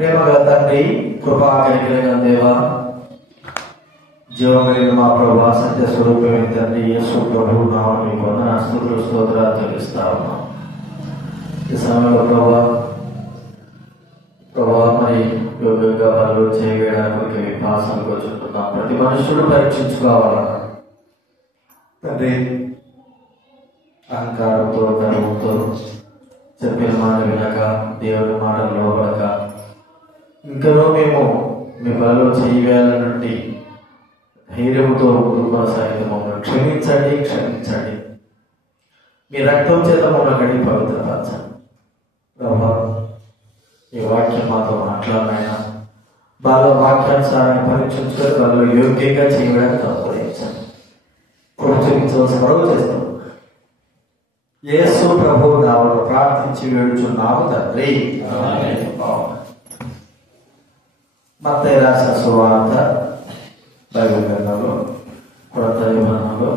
ప్రేమగల తండ్రి, కృపా కలిగిన దేవ, జీవగలిగిన మా ప్రభు, సత్య స్వరూపమైన తండ్రి యేసు ప్రభు నామమున మీకు వందనాలు, స్తుతులు, స్తోత్రాలు చెల్లిస్తా ఉన్నాం. ఈ సమయంలో ప్రభా మరి యోగ్యంగా వాళ్ళు చేయడానికి విపాసనకు వచ్చుకుంటున్నాం. ప్రతి మనుషుడు పరీక్షించుకోవాలన్నా తండ్రి, అహంకారంతో, గర్వంతో చెప్పిన మాట వినక, దేవుడి మాటలు లోపడక, ఇంకనూ మేము మీ బలలో చేయవేయాలనండి ధైర్యంతో ముందుకు కొనసాగితే మమ్మల్ని క్షమించండి, క్షమించండి. మీ రక్తం చేత మమ్మల్ని కడిగి పవిత్రపరచండి. ప్రభా, ఈ వాక్యం మాతో మాట్లాడినైనా బాగా వాక్యానుసారాన్ని పరీక్షించుకొని వాళ్ళు యోగ్యంగా చేయడానికి తప్పదించండి. కృప చూపించవలసిన మరో చేస్తాం. యేసు ప్రభు నామమున ప్రార్థించి వేడుచున్నాము తండ్రి. మత్తయి రాసిన సువార్త బైబిల్ గ్రంథంలో కొత్త నిబంధనలో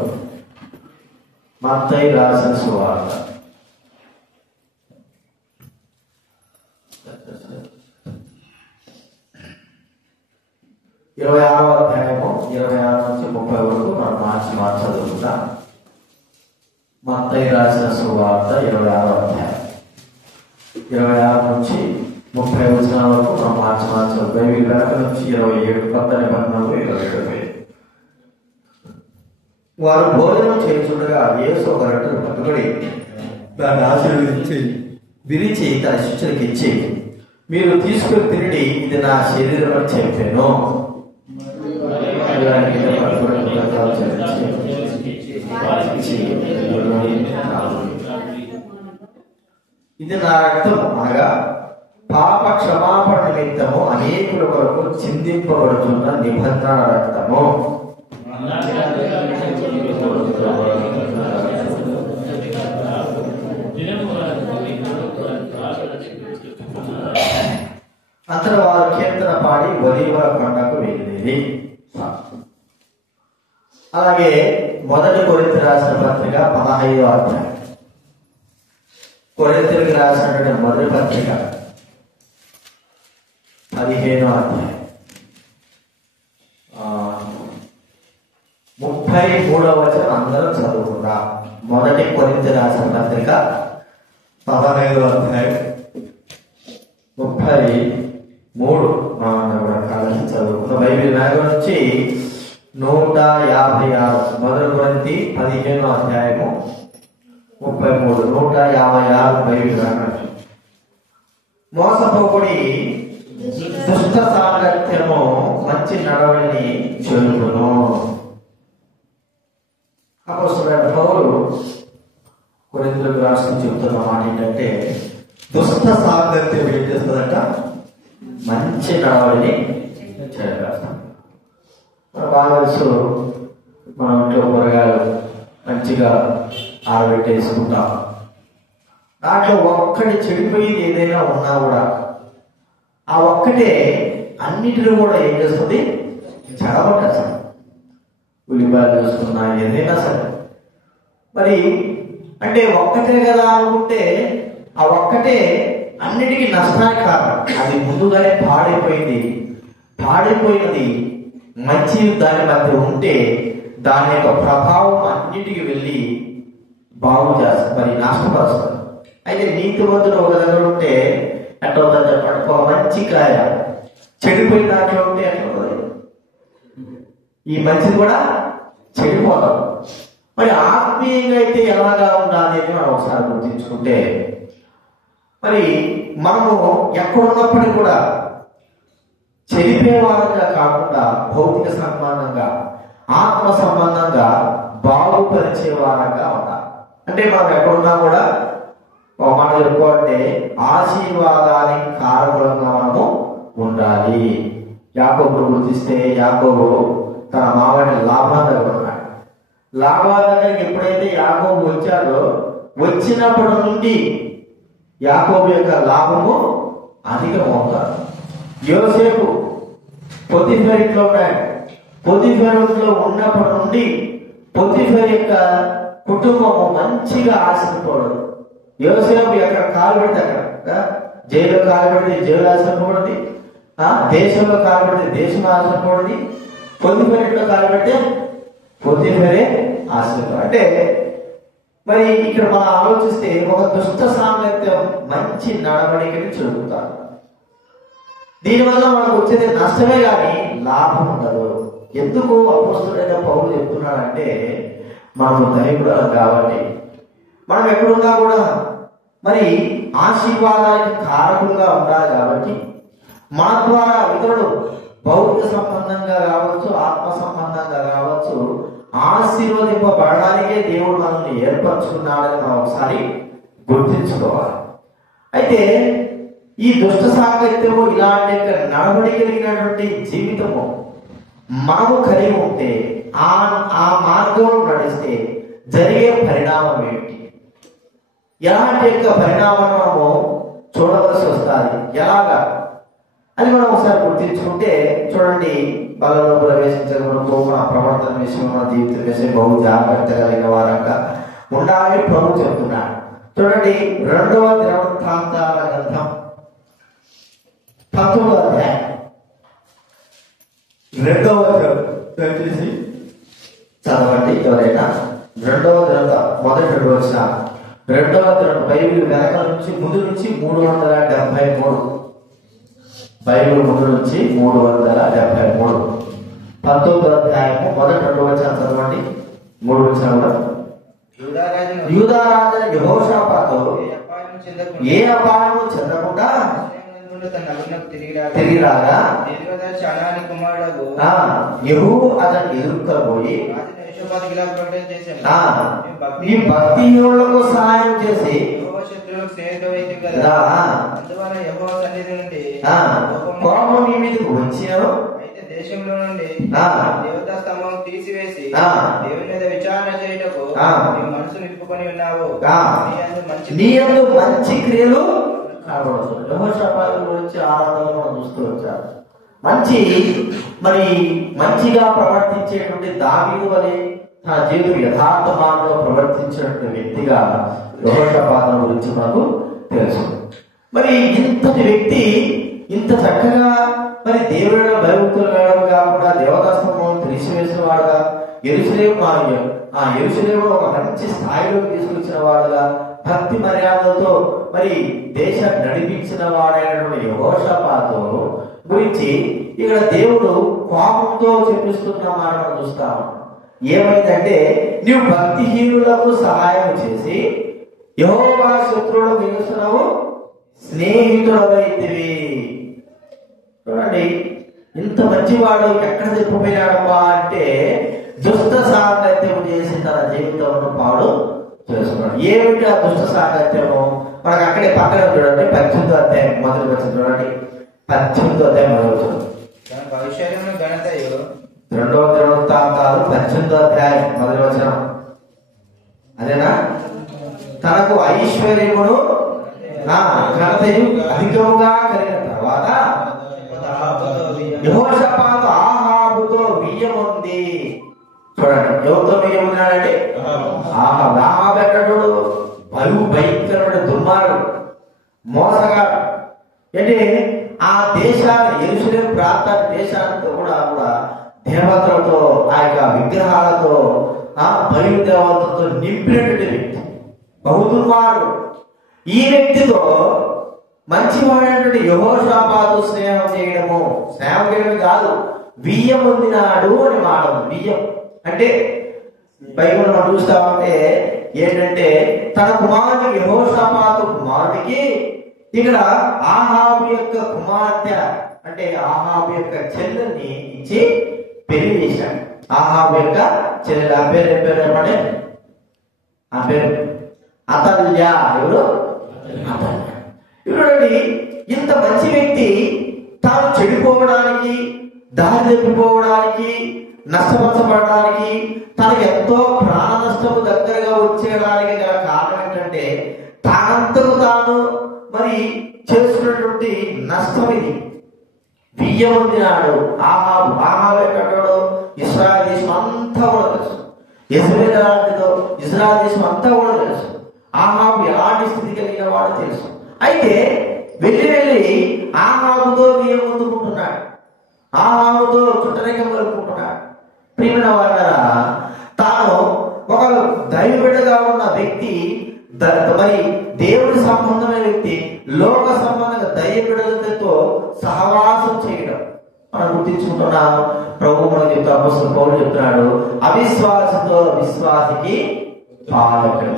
మత్తయి రాసిన సువార్త 26వ అధ్యాయము 26 నుంచి 30 వరకు మనం మార్చి చదువుకుందాం. మత్తయి రాసిన సువార్త 26వ అధ్యాయం 26 నుంచి 30 వచనాల వరకు మనం మార్చి బైబిల్ వెనక నుంచి 27 కొత్త నిబంధనలు 27. వారు భోజనం చేయుచుండగా యేసు ఒక రొట్టెను పట్టుకొని దాన్ని ఆశీర్వదించి విరిచి తన శిష్యులకు ఇచ్చి, మీరు తీసుకుని తినండి, ఇది నా శరీరం అని చెప్పాను. ఇది నా రక్తం, అనగా పాప క్షమాపణ నిమిత్తము అనేకుల కొరకు చిందింపబడుతున్న నిబంధన రక్తము. అంతట వారు కీర్తన పాడి ఒలీవ కొండకు వెళ్ళేది. అలాగే 1 కొరింథీ రాసిన పత్రిక 15వ అధ్యాయం, కొరింథీయులకు రాసినటువంటి మొదటి పత్రిక 15వ అధ్యాయం 33వ వచనం అందరూ చదువుకుందాం. 1 కొరింథీ రాసిన పత్రిక 15వ అధ్యాయం 33 కూడా కలిసి చదువుకుందాం. బైబిల్ నాగ నుంచి 156, 1 కొరింథీ 15వ అధ్యాయము 33, 156 బైబిల్ నాగ నుంచి. మోసపోకుడి, దుష్ట సాంగత్యము మంచి నడవడిని చెడును. అపోస్తలుడైన పౌలు కొరింథీయులకు రాస్తూ చెబుతున్న మాట ఏంటంటే, దుష్ట సాంగత్యం ఏం చేస్తుందంట? మంచి నడవడిని చెడగలుగుతాం. బాగా తెలుసు, మన ఇంట్లో కూరగాయలు మంచిగా ఆరబెట్టేసుకుంటాం. దాంట్లో ఒక్కటి చెడిపోయేది ఏదైనా ఉన్నా కూడా ఆ ఒక్కటే అన్నిటిని కూడా ఏం చేస్తుంది? చెడగొట్టేస్తుంది. ఉల్లిపాయలు చూసుకున్నా ఏదైనా సరే. మరి అంటే ఒక్కటే కదా అనుకుంటే ఆ ఒక్కటే అన్నిటికీ నష్టానికి కారణం. అది ముందుగానే పాడైపోయినది మంచి దాని మధ్య ఉంటే దాని యొక్క ప్రభావం అన్నిటికీ వెళ్ళి బాగు చేస్తుంది, మరి నష్టపరుస్తుంది. అయితే నీతివంతుడు ఒక దగ్గర ఉంటే ఎట్లా ఉందని చెప్పండి, ఒక మంచి కాయ చెడిపోయిన దాంట్లో ఉంటే ఎట్లా ఉంటుంది? ఈ మంచిది కూడా చెడిపోతాం. మరి ఆత్మీయంగా అయితే ఎలాగా ఉండాలి అని మనం ఒకసారి గుర్తించుకుంటే, మరి మనము ఎక్కడున్నప్పటికీ కూడా చెడిపోయేవారంగా కాకుండా భౌతిక సంబంధంగా, ఆత్మ సంబంధంగా బాగుపరిచే వారంగా ఉండాలి. అంటే మనం ఎక్కడున్నా కూడా ఒక మాట చెప్పుకోవాలంటే ఆశీర్వాదానికి కారకులంగా మనము ఉండాలి. యాకోబును గుర్తిస్తే యాకోబు తన మామని లాభాన్ దగ్గర ఉన్నాడు. లాభాన్ దగ్గరికి ఎప్పుడైతే యాకోబు వచ్చాడో వచ్చినప్పటి నుండి యాకోబు యొక్క లాభము అధికమవుతాడు. యోసేపు పొతిఫెరులో ఉన్నాడు. పొతిఫెరులో ఉన్నప్పటి నుండి పొతిఫెరు యొక్క కుటుంబము మంచిగా ఆశించకూడదు. యోసేపు ఎక్కడ కాలు పెడితే అక్కడ జైల్లో కాలు పెడితే జైలు ఆశించకూడదు, దేశంలో కాలబెడితే దేశం ఆశపడింది, పొద్దుపేటలో కాలబెడితే పొద్దుపేరే ఆశపడు. అంటే మరి ఇక్కడ మనం ఆలోచిస్తే ఒక దుష్ట సాంగత్యం మంచి నడవడికని చెబుతారు. దీనివల్ల మనకు వచ్చేది నష్టమే కానీ లాభం ఉండదు. ఎందుకు అపోస్తలుడైన పౌలు చెప్తున్నాడంటే మనకు దైవగుణం కాబట్టి, మనం ఎక్కడున్నా కూడా మరి ఆశీర్వాదానికి కారకులుగా ఉండాలి కాబట్టి మన ద్వారా ఇతరులు భౌతిక సంబంధంగా కావచ్చు, ఆత్మ సంబంధంగా కావచ్చు, ఆశీర్వదింపబడడానికే దేవుడు మనల్ని ఏర్పరచుకున్నాడని మనం ఒకసారి గుర్తించుకోవాలి. అయితే ఈ దుష్ట సాంగత్యము, ఇలాంటి నడవడి కలిగినటువంటి జీవితము మనము కలిగి ఉంటే ఆ మార్గంలో నడిస్తే జరిగే పరిణామం ఏమిటి, ఎలాంటి యొక్క పరిణామం మనము చూడవలసి వస్తుంది, ఎలాగా అని మనం ఒకసారి గుర్తించుకుంటే చూడండి, బలలో ప్రవేశించకుండా మన ప్రవర్తన విషయం, మన జీవిత విషయం బహు జాగ్రత్త కలిగిన వారంగా ఉండాలని ప్రభు చెప్తున్నాడు. చూడండి 2వ దినవృత్తాంతాల గ్రంథం 19వ అధ్యాయం 2వ దయచేసి చదవండి ఎవరైనా. 2వ దినత మొదటి 2 వచనాలు, 2వ దిన బైబిల్ వెనక నుంచి ముందు నుంచి 373, బైబిల్ ముందు నుంచి 373, 19వ అధ్యాయము మొదటి 2 వచనాలు చదవండి. 3 వచనాలు. యూదారాజు యెహోషాపాతు ఏ అపాయము చెందకుండా తిరిగి రాగా యెహోవా అతన్ని ఎదుర్కోబోయి ఈ భక్తిహీనులకు సహాయం చేసి కోపం నీ మీదకు వచ్చినారు. దేశంలో నుండి దేవతా స్తంభం తీసివేసి దేవుని మీద విచారణ చేయటకు మనసు నిలుపుకొని ఉన్నావు. నీ యందు మంచి క్రియలు కనబడవచ్చు. యెహోషాపాతు గురించి ఆరాధనలు మనం చూస్తూ వచ్చారు. మంచిగా ప్రవర్తించేటువంటి దావీదు వలె తన జీవితం యథార్థ మార్గంలో ప్రవర్తించినటువంటి వ్యక్తిగా యెహోషాపాతు గురించి మనకు తెలుసు. మరి ఇంతటి వ్యక్తి ఇంత చక్కగా మరి దేవుడు భయభక్తులు కాకుండా దేవతాస్తంభం తీసివేసిన వాడుగా, యెరూషలేమును ఒక మంచి స్థాయిలోకి తీసుకొచ్చిన వాడుగా, భక్తి మర్యాదలతో మరి దేశాన్ని నడిపించిన వాడైనటువంటి యెహోషాపాతు గురించి ఇక్కడ దేవుడు కోపంతో చెప్పిస్తున్న మాట మనం చూస్తాం. ఏమైందంటే, నీవు భక్తిహీనులకు సహాయం చేసి యెహోవా శత్రువులకు చేస్తున్నావు స్నేహితుడవైతివి. చూడండి, ఇంత మంచివాడు ఎక్కడ తిప్పిపోయాడమ్మా అంటే దుష్ట సాంగత్యం చేసి తన జీవితంలో పాడు చేసుకున్నాడు. ఏమిటి ఆ దుష్ట సాంగత్యము? మనకు అక్కడే పక్కన చూడండి, 18వ అధ్యాయం మొదటి వచ్చిన చూడండి, 18వ అధ్యాయం మొదటి వచ్చిన 2వ దినవృత్తాంతాలు 18వ అధ్యాయం మొదటి వచనం. అదేనా? తనకు ఐశ్వర్యమును ఘనతయు అధికముగా కలిగిన తర్వాత యెహోషాపాతు ఆహాబుతో వియ్యముంది. చూడండి, ఎవరితో వియ్యమున్నాడంటే ఆహాబు ఎక్కడు? భయంకరమైన దుర్మార్గుడు, మోసగాడు. అంటే ఆ దేశాన్ని, యెరూషలేము ప్రాంత దేశాలతో కూడా దేవతలతో, ఆ యొక్క విగ్రహాలతో, బయలు దేవతలతో నింపినటువంటి వ్యక్తి, బహు దుర్మార్గుడు. ఈ వ్యక్తితో మంచివాడైనటువంటి యెహోషాపాతు స్నేహం చేయడమే కాదు, వియ్యం పొందినాడు అని మాట. వియ్యం అంటే బైబిల్ మనం చూస్తా ఉంటే ఏంటంటే, తన కుమారుడు యెహోషాపాతు కుమారుడికి ఇక్కడ ఆహాబు యొక్క కుమార్తె అంటే ఆహాబు యొక్క చెల్లెల్ని ఇచ్చి పెళ్లి చేశాడు. ఆహాబు యొక్క చెల్లెలు, ఆ పేరు ఏమంటే ఆ పేరు అతల్య. ఎవరు? అతల్య. చూడండి, ఇంత మంచి వ్యక్తి తాను చెడిపోవడానికి, దారి తప్పిపోవడానికి, నష్టపరచబడడానికి, తనకు ఎంతో ప్రాణ నష్టము దగ్గరగా వచ్చేయడానికి గల కారణం ఏంటంటే తానంతకు తాను మరి చేసుకున్నటువంటి నష్టం ఇది. బియ్యం పొందినాడు ఆహాబు ఎక్కడో ఇశ్రాయేలు దేశం అంతా కూడా తెలుసు. యెజబెల్ ఎలాంటిదో ఇశ్రాయేలు దేశం అంతా కూడా తెలుసు. ఆహాబు ఎలాంటి స్థితి కలిగిన వాడు తెలుసు. అయితే వెళ్ళి ఆ హావుతో బియ్యం ముందుకుంటున్నాడు, ఆ హావుతో చుట్టరేఖం కలుపుకుంటున్నాడు. ప్రియమైన వాళ్ళరా, తాను ఒక దైవబిడ్డగా ఉన్న వ్యక్తి, మరి దేవుడి సంబంధమైన వ్యక్తి లోక సంబంధంగా దైవబిడ్డలతో సహవాసం చేయడం మనం గుర్తించుకుంటున్నాం. ప్రభు మనం చెప్తా, అపోస్తలుడు పౌలు చెప్తున్నాడు, అవిశ్వాసంతో విశ్వాసికి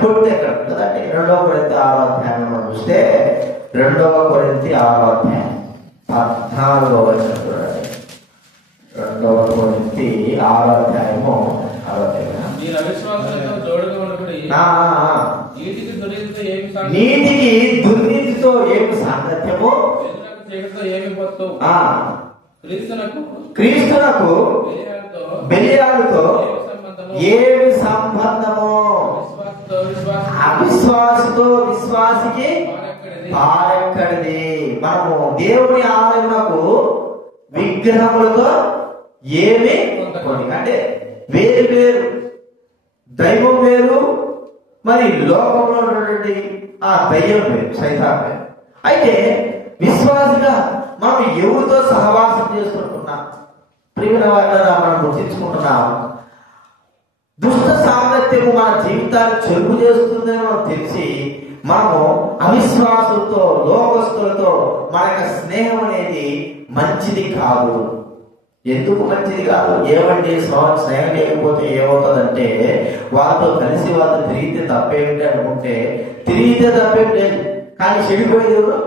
పొట్టి ఎక్కడ కదండి. 2 కొరింథీ 6వ అధ్యాయం మనం చూస్తే 2 కొరింథీ 6వ అధ్యాయం 14వ వచనం చూడండి. 2 కొరింథీ 6వ అధ్యాయము 6వ అధ్యాయం. నీతికి దుర్నీతితో ఏమి సాంగత్యము, క్రీస్తునకు బెలియాలతో ఏమి సంబంధము, అవిశ్వాసతో విశ్వాసికి పారెక్కడిది. మనము దేవుని ఆలయమునకు విగ్రహములతో ఏమి అంటే వేరు వేరు, దైవం వేరు, మరి లోకంలో ఉన్నటువంటి ఆ దయ్యం వేరు, సైతాన్ వేరు. అయితే విశ్వాసిగా మనం ఎవరితో సహవాసం చేసుకుంటున్నాం? ప్రియమైన వాళ్ళ మనం గుర్తించుకుంటున్నాం. దుష్ట సాంగత్యము మన జీవితాన్ని చెరుపు చేస్తుందని మనం తెలిసి మనము అవిశ్వాసంతో లోకస్తులతో మన యొక్క స్నేహం అనేది మంచిది కాదు. ఎందుకు మంచిది కాదు? ఏమంటే స్నేహం లేకపోతే ఏమవుతుందంటే వాళ్ళతో కలిసి వాళ్ళతో తిరిగితే తప్పేమిటి అనుకుంటే తిరిగితే తప్పేం లేదు, కానీ చెడిపోయేది ఎవరు?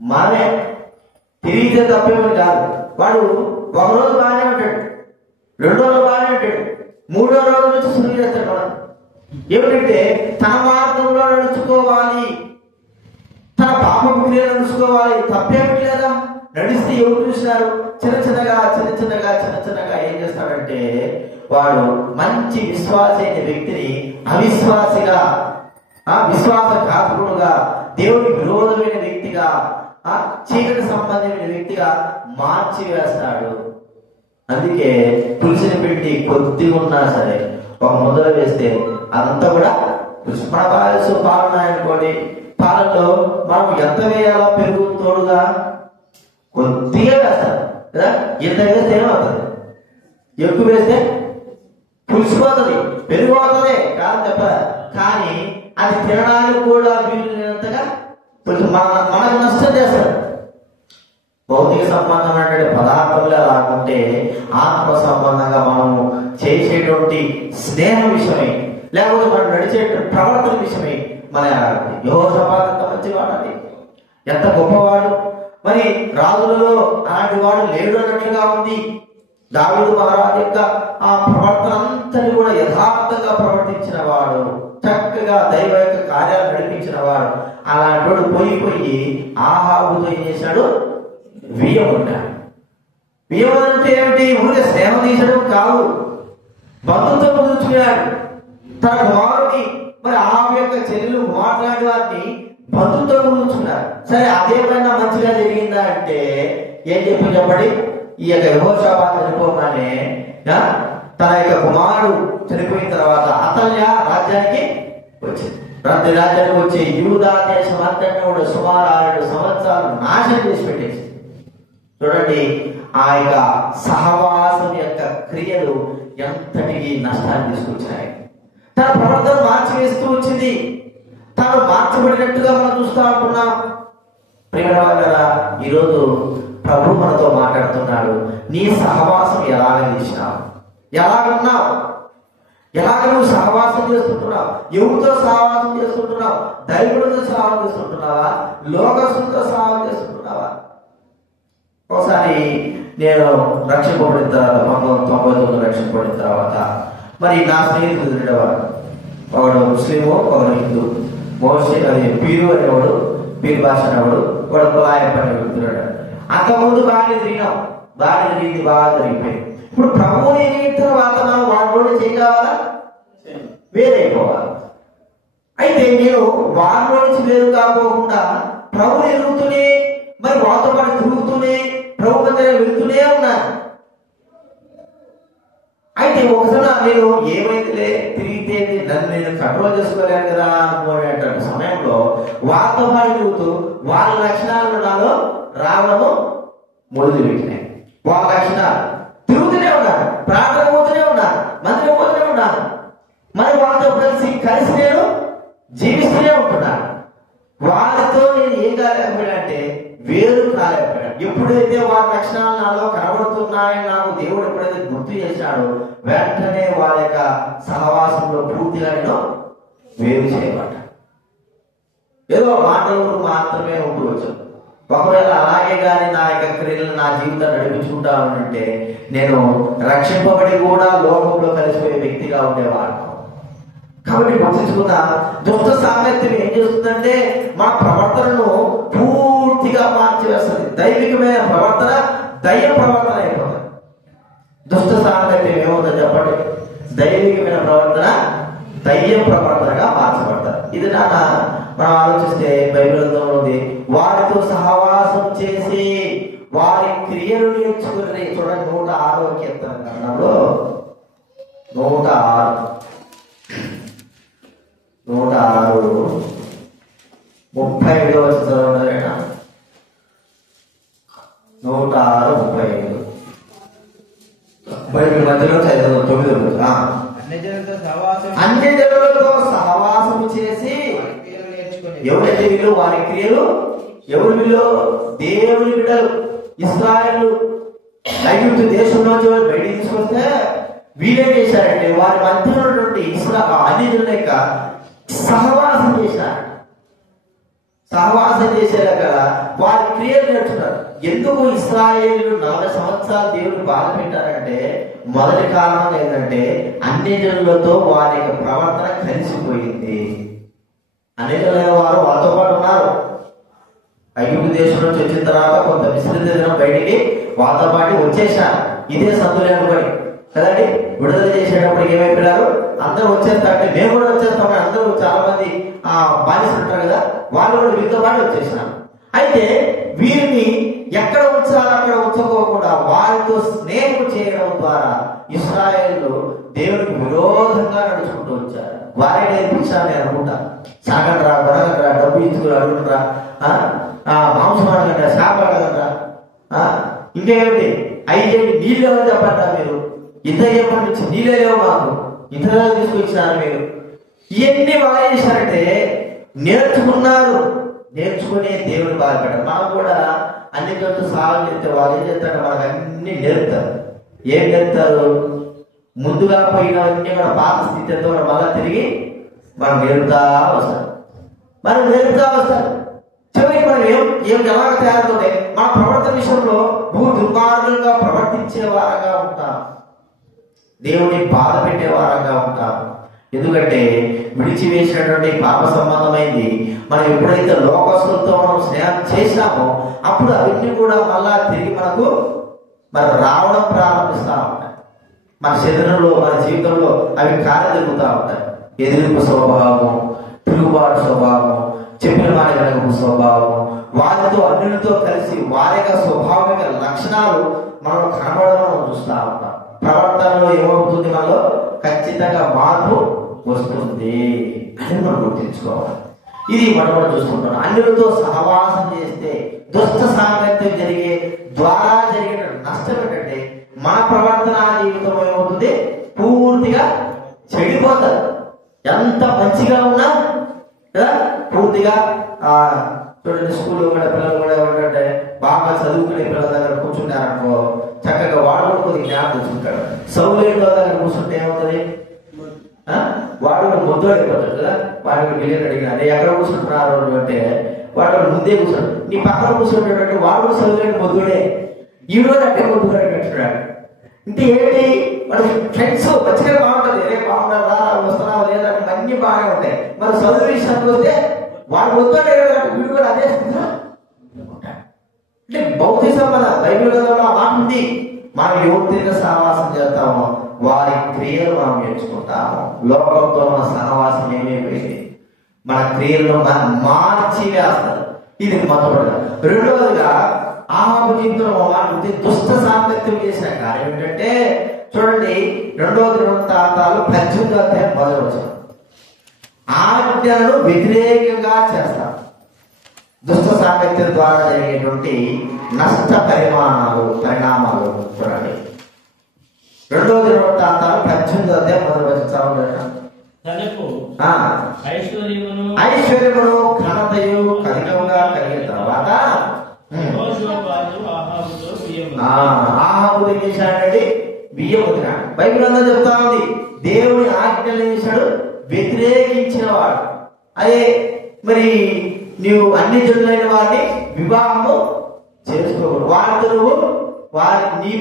మనమే. తిరిగితే తప్పేమని కాదు. వాడు 1 రోజు బాగానే ఉంటాడు, 2 రోజులు బాగానే ఉంటాడు, 3వ రోజు నుంచి శురు చేస్తాడు. మనం ఏమిటంటే తన మార్గంలో నడుచుకోవాలి, తన పాపపు క్రియలు నడుచుకోవాలి. తప్పేమిటి లేదా? నడిస్తే ఎవరు చూసినారు? చిన్న చిన్నగా ఏం చేస్తాడంటే వాడు మంచి విశ్వాసి అయిన వ్యక్తిని అవిశ్వాసిగా, విశ్వాసఘాతకుడుగా, దేవుడికి విరోధమైన వ్యక్తిగా, చీకటి సంబంధమైన వ్యక్తిగా మార్చి వేస్తాడు. అందుకే తులసిని పెట్టి కొద్దిగా ఉన్నా సరే ఒక ముద్ర వేస్తే అదంతా కూడా మన పాలసు పాలనాయనుకోండి, పాలల్లో మనం ఎంత వేయాలో పెరుగు తోడుగా కొద్దిగా వేస్తాం కదా. ఇంత వేస్తే ఏమవుతుంది? ఎక్కువ వేస్తే పులిసిపోతుంది, పెరిగిపోతుంది కాదు తప్ప. కానీ అది తినడానికి కూడా వీలు లేనంతగా మనకు నష్టం చేస్తారు. భౌతిక సంబంధమైన పదార్థంలో రాకుంటే ఆత్మ సంబంధంగా మనము చేసేటువంటి స్నేహం విషయమై, లేకపోతే మనం నడిచే ప్రవర్తన విషయమై మన యెహోషాపాతు ఎంత మంచివాడు, ఎంత గొప్పవాడు. మరి రాజులలో అలాంటి వాడు లేడు అన్నట్లుగా ఉంది. దావీదు మహారాజు యొక్క ఆ ప్రవర్తన అంతటి కూడా యథార్థంగా ప్రవర్తించిన వాడు, చక్కగా దైవ యొక్క కార్యాలు నడిపించిన వాడు. అలాంటి వాడు పోయి ఆహాబుతో ఏం చేశాడు? వియ్యముంటాడు. వియ్యము అంటే ఏమిటి? ఊరికే స్నేహం తీసడం కాదు, బంధుత్వం కుదుర్చుకున్నాడు. తన కుమారుని, మరి ఆమె యొక్క చెల్లెలు మాట్లాడే వారిని బంధుత్వం కుదుర్చుకున్నారు. సరే, అదేమైనా మంచిగా జరిగిందా అంటే ఏం చెప్పండి? ఈ యొక్క యెహోషాపాతు చనిపోగానే తన యొక్క కుమారుడు చనిపోయిన తర్వాత అతల్య రాజ్యానికి వచ్చింది. రాజ్యానికి వచ్చి యూదా దేశం అంతటా కూడా సుమారు 6 సంవత్సరాలు నాశనం చేసి పెట్టేసి. చూడండి, ఆ యొక్క సహవాసం యొక్క క్రియలు ఎంతటికి నష్టాన్ని తీసుకొచ్చాయి. తన ప్రవర్తన మార్చివేస్తూ వచ్చింది. తాను మార్చబడినట్టుగా మనం చూస్తూ ఉంటున్నాం. ప్రియమైన వాళ్ళరా, ఈరోజు ప్రభు మనతో మాట్లాడుతున్నాడు. నీ సహవాసం ఎలాగ చేసినావు? ఎలాగున్నావు? ఎలాగ నువ్వు సహవాసం చేస్తుంటున్నావు? ఎవరితో సహవాసం చేస్తుంటున్నావు? దైవులతో సహవాసం చేస్తుంటున్నావా? లోకస్తులతో సహవాసం చేస్తుంటున్నావా? ఒకసారి నేను రక్షింపబడిన తర్వాత 1999 రక్షింపబడిన తర్వాత మరి నా స్నేహితుడు ఉండేవాడు. ఒకడు ముస్లిము, ఒకడు హిందూ. మోస్ట్లీ అది పీరు అనేవాడు, పీరు భాష అనేవాడు, వాడు కులాయప్ప అని వెళ్తున్నాడు. అంతకుముందు బాగా తిరిగినాం, బాగా జరిగిపోయింది. ఇప్పుడు ప్రభువుని ఎరిగిన తర్వాత మనం వాటిలో చేయగలవాలా? వేరైపోవాలి. అయితే నేను వారిలో నుంచి వేరు కాకోకుండా ప్రభుని ఎరుగుతూనే, మరి వారితో పాటు తిరుగుతూనే, ప్రభు మధ్య వెళ్తూనే ఉన్నాను. అయితే ఒకసారి నేను ఏమైతే తిరిగితే నన్ను నేను కంట్రోల్ చేసుకోలేను కదా అనుకునేటువంటి సమయంలో వాళ్ళతో పాటు తిరుగుతూ వాళ్ళ లక్షణాలు నాలో రావడము మొదలు పెట్టినాయి. వాళ్ళ లక్షణాలు తిరుగుతూనే ఉన్నారు, ప్రార్థన పోతూనే ఉన్నారు, మందిరం పోతూనే ఉన్నారు, మరి వాళ్ళతో కలిసి నేను జీవిస్తూనే ఉంటున్నాను. వారితో నేను ఏం కాలేకపోయానంటే వేరు కాలేకపోయాను. ఎప్పుడైతే వారి లక్షణాలు నాలో కనబడుతున్నాయని నాకు దేవుడు ఎప్పుడైతే గుర్తు చేశాడో వెంటనే వారి యొక్క సహవాసంలో పూర్తిగా నేను వేరు చేయబడ్డా. ఏదో మాటలు మాత్రమే ఉండవచ్చు. ఒకవేళ అలాగే కానీ నా యొక్క క్రియలను నా జీవితాన్ని నడిపించుకుంటా ఉంటే నేను రక్షింపబడి కూడా లోకంలో కలిసిపోయే వ్యక్తిగా ఉండేవాడు. కాబట్టి గుర్తించుకున్న దుష్ట సాంగత్యం ఏం చేస్తుందంటే మా ప్రవర్తనను పూర్తిగా మార్చివేస్తుంది. దైవికమైన ప్రవర్తన దైవ ప్రవర్తన అయిపోతుంది. దుష్ట సాంగత్యం ఏమవుతుంది చెప్పండి? దైవికమైన ప్రవర్తన దైవ ప్రవర్తనగా మార్చబడతారు. ఇది నాన్న మనం ఆలోచిస్తే బైబిల్ గ్రంథంలో ఉంది, వారితో సహవాసం చేసి వారి క్రియలు నేర్చుకుని. చూడండి 106వ కీర్తన గ్రంథంలో 106:35 చదవడమేనా? 106:35 బైబిల్ మధ్యలో చదువు 9. అన్ని జనులతో సహవాసము చేసి ఎవరైతే వీళ్ళు వారి క్రియలు, ఎవరు వీళ్ళు? దేవుని బిడ్డలు, ఇశ్రాయేలు ఐగుప్తు దేశంలో బయటికి తీసుకొస్తే వీళ్ళేం చేశారంటే వారి మధ్యలో నుండి అన్ని జనుల యొక్క సహవాసం చేశారు. సహవాసం చేసేలా కదా వారి క్రియలు నేర్చుకున్నారు. ఎందుకు ఇశ్రాయేలు 40 సంవత్సరాలు దేవుడు బాధ పెట్టారంటే మొదటి కారణం ఏంటంటే అన్ని జనులతో వారి యొక్క ప్రవర్తన కలిసిపోయింది. అన్ని జనులైన వారు వాళ్ళతో పాటు ఉన్నారు. ఐగుప్తు దేశం నుంచి వచ్చిన తర్వాత కొంత విస్తృత దినం బయటికి వాళ్ళతో పాటు వచ్చేసారు. ఇదే సంతులే అనుకోని కదండి. విడుదల చేసేటప్పుడు ఏమైపోయారు? అందరూ వచ్చేస్తారంటే మేము కూడా వచ్చేస్తామని అందరూ చాలా మంది బాధిస్తులు ఉంటారు కదా, వాళ్ళు కూడా వీరితో పాటు వచ్చేసినారు. అయితే వీరిని ఎక్కడ ఉంచాలో అక్కడ ఉంచుకోకుండా వారితో స్నేహం చేయడం ద్వారా ఇశ్రాయేలు దేవునికి విరోధంగా నడుచుకుంటూ వచ్చారు. వారే నేర్పించాలని అనుకుంటా. సాగండ్రా, కొనగండ్రా, డబ్బు ఇచ్చుకుని అడుగుండ్రా, మాంసం అడగండ్రా, శాప అడగండ్రా, ఇంకేమిటి ఐదేంటి నీళ్ళు ఎవరు చెప్పండి, మీరు ఇంత ఎప్పటి నుంచి నీళ్ళే లేవు మాకు, ఇంతగా తీసుకొచ్చినారు మీరు. ఇవన్నీ వాళ్ళు ఏం చేశారంటే నేర్చుకున్నారు. నేర్చుకునే దేవుని బాధపడ్డారు. మనం కూడా అన్ని చోట్ల సాగు చేస్తే వాళ్ళు ఏం చేస్తారు? మనకు అన్ని నేర్పుతారు. ఏం నేర్పుతారు? ముందుగా పోయినవన్నీ మన పాత స్థితితో మళ్ళా తిరిగి మనం నేర్పుతా వస్తారు. చివరికి మనం ఏం ఎలాగ తయారవుతుంటే మన ప్రవర్తన విషయంలో దుర్మార్గంగా ప్రవర్తించే వారంగా ఉంటాం, దేవుని బాధ పెట్టే వారంగా ఉంటాం. ఎందుకంటే విడిచివేసినటువంటి పాప సంబంధమైంది మనం ఎప్పుడైతే లోకస్తులతో మనం స్నేహం చేసినామో అప్పుడు అవన్నీ కూడా మళ్ళా తిరిగి మనకు రావడం ప్రారంభిస్తూ ఉంటాయి. మన శరీరంలో, మన జీవితంలో అవి కార్యజరుగుతూ ఉంటాయి. ఎదిరింపు స్వభావము, తిరుగుబాటు స్వభావము, చెప్పిన మాట వెనక స్వభావము, వారితో అన్నిటితో కలిసి వారి యొక్క స్వభావిక లక్షణాలు మనం కనబడడం మనం చూస్తూ ఉంటాం. ప్రవర్తనలో ఏమవుతుంది? మనలో ఖచ్చితంగా మార్పు వస్తుంది అని మనం గుర్తించుకోవాలి. ఇది మనం చూసుకుంటున్నాం. అన్నిటితో సహవాసం చేస్తే దుష్ట సాంగత్యం జరిగే ద్వారా జరిగే నష్టం ఏంటంటే మన ప్రవర్తన జీవితం ఏమవుతుంది? పూర్తిగా చెడిపోతుంది. ఎంత మంచిగా ఉన్నా కదా పూర్తిగా చూడండి, స్కూల్లో కూడా పిల్లలు కూడా ఏమంటే బాగా చదువుకునే పిల్లల దగ్గర కూర్చుంటారనుకో చక్కగా వాడు కూడా కొద్దిగా జ్ఞానం తెచ్చుకుంటాడు. సౌలేళ్ళ దగ్గర కూర్చుంటే ఏమవుతుంది? వాడు ముద్దోడైపోతాడు కదా. వాడికి బిల్లు అడిగినా ఎక్కడ కూర్చుంటున్నారు అంటే వాడు ముందే కూర్చోడు. నీ పక్కన కూర్చుంటాడంటే వాడు చదువులేని ముద్దుడే, ఈ రోజు అంటే ముద్దుడు పెట్టున్నాడు. అంటే ఏంటి? మన ఫ్రెండ్స్ మంచిగా బాగుంటుంది, రేపు బాగుంటారా, వస్తున్నావా లేదా అన్ని బాగానే ఉంటాయి. మన చదువు విషయానికి వస్తే వాడు ముద్దోడే వీడు కూడా అదే స్థితిలో అంటే భౌతిక సంబంధం బైబిల్ గ్రంథంలో మాట ఉంది. మనం ఎవరితో సహవాసం చేస్తామో వారి క్రియలు మనం నేర్చుకుంటాము. లోకంతో మన సహవాసం ఏమైపోయింది? మన క్రియలను మార్చి వేస్తారు. ఇది మొదటిగా. రెండవదిగా ఆహాబు జీవితంలో మాట దుష్ట సాంగత్యం చేసిన కార్యం ఏంటంటే చూడండి 2వ దినవృత్తాంతాలు 18వ అధ్యాయం 10వ వచనం. ఆజ్ఞలను వ్యతిరేకంగా చేస్తారు. దుష్ట సాంగత్యం ద్వారా జరిగేటువంటి నష్ట పరిణామాలు చూడండి. 2వ దినవృత్తాంతాలు 18వ అధ్యాయం 10వ వచనం. తనకు ఐశ్వర్యమును ఘనతయు అధికంగా కలిగిన తర్వాత ఆహాబు చేశాడండి, బియ్యం వదిలాడు. బైబిల్ అంతా చెప్తా ఉంది, దేవుని ఆజ్ఞలు చేశాడు, వ్యతిరేకించిన వాడు. అదే మరి నీవు అన్ని జనులైన వారిని వివాహము చేసుకోకూడదు. వారితో నువ్వు నీ